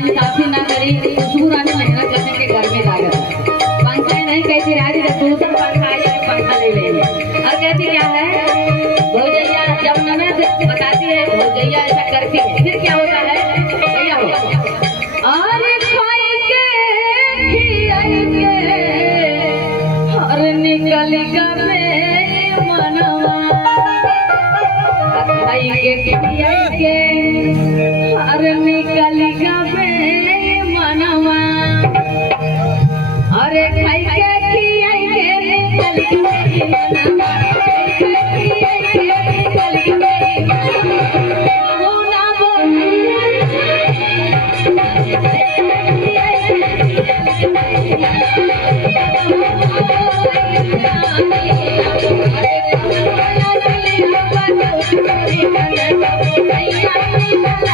इंसाफी ना करी दूसरा ने मेहनत करने के घर में लागत है पंखा नहीं कहती राजी जब दूसरा पंखा आया पंखा ले लेंगे और कहती क्या है भौजैया जब ननद बताती है भौजैया ऐसा करती है फिर क्या होता है भैया अरे खाई के खियाई के और निकल गए मनवा खाई के खियाई के और निकल गए मनवा अरे खाई के खियाई के निकल गए मनवा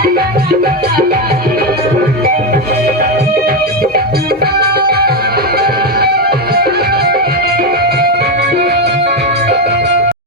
Thank you.